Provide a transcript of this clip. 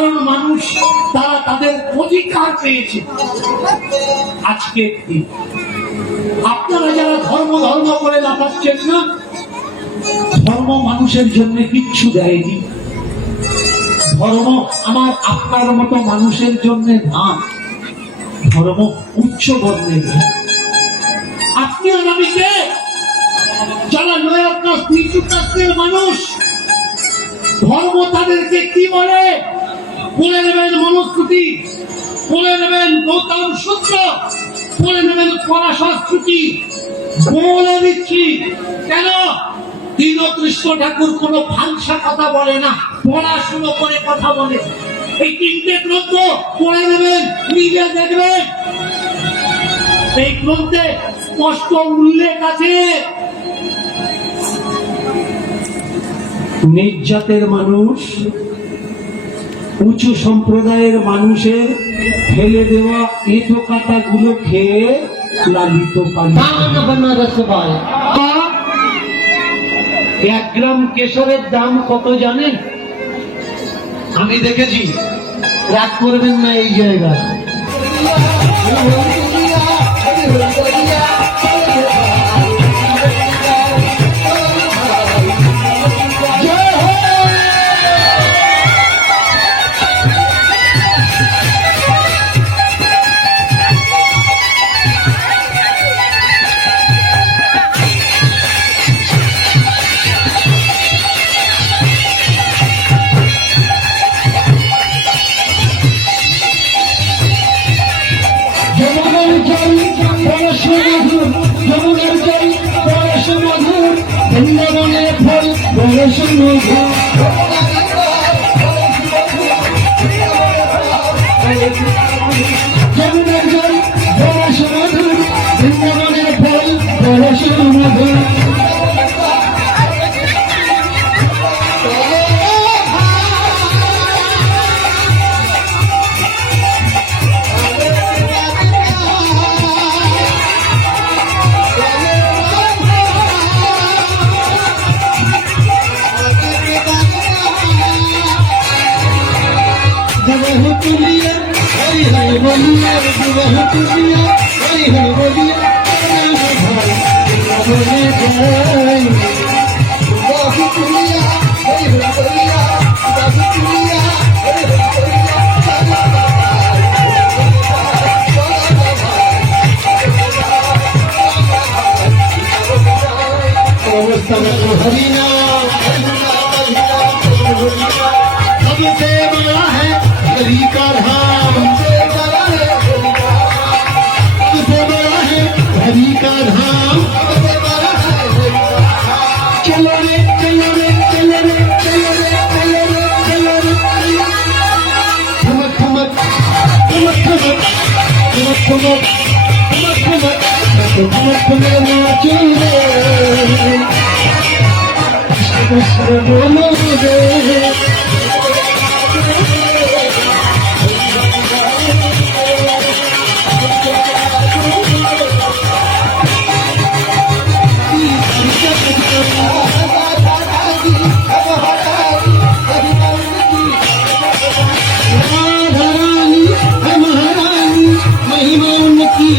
সাধারণ মানুষ তারা তাদের অধিকার পেয়েছে। আজকে আপনারা যারা ধর্ম ধর্ম করে লাফাচ্ছেন না, ধর্ম মানুষের জন্য কিচ্ছু দেয়নি। ধর্ম আমার আপনার মতো মানুষের জন্য না, ধর্ম উচ্চ বর্ণের। আপনি আর আমি কে? যারা লোয়ার কাস্ট নিচু কাস্টের মানুষ, ধর্ম তাদেরকে কি বলে? বলে নেবেন মনুস্মৃতি, বলে নেবেন গৌতম সূত্র, বলে নেবেন পরাশরশ্রুতি। বলে দিচ্ছি কেন? দীনকৃষ্ণ ঠাকুর কোন ফাংশা কথা বলে না, পড়াশুনো করে কথা বলে। এই তিনটে গ্রন্থ পড়ে নেবেন, নিজে দেখবেন। এই গ্রন্থে স্পষ্ট উল্লেখ আছে নিজ জাতের মানুষ, উঁচু সম্প্রদায়ের মানুষের ফেলে দেওয়া এঁটো কাটা গুলো খেয়ে লালিত পালিত। 1 গ্রাম কেশরের দাম কত জানেন? আমি দেখেছি, রাগ করবেন না এই জায়গায়। বৃন্দাবনের ফল বরস মধুর, যমুনার জল বরস মধুর, বৃন্দাবনের ফল বরস মধুর। বলিয়া হরি হরি বলিয়া বিবাহ তুলিয়া হরি হরি বলিয়া বলে যাই বিবাহ তুলিয়া হরি হরি বলিয়া বিবাহ তুলিয়া হরি হরি বলিয়া অবস্থা হরি না सबसे बड़ा है हरि का धाम, सबसे बड़ा है हरि का धाम। चलो रे चलो रे चलो रे चलो रे चलो रे चलो रे, ठुमक ठुमक ठुमक ठुमक ठुमक ठुमक ठुमक ठुमक ठुमक नाचो रे, कृष्ण बोलो रे। महिमा उनकी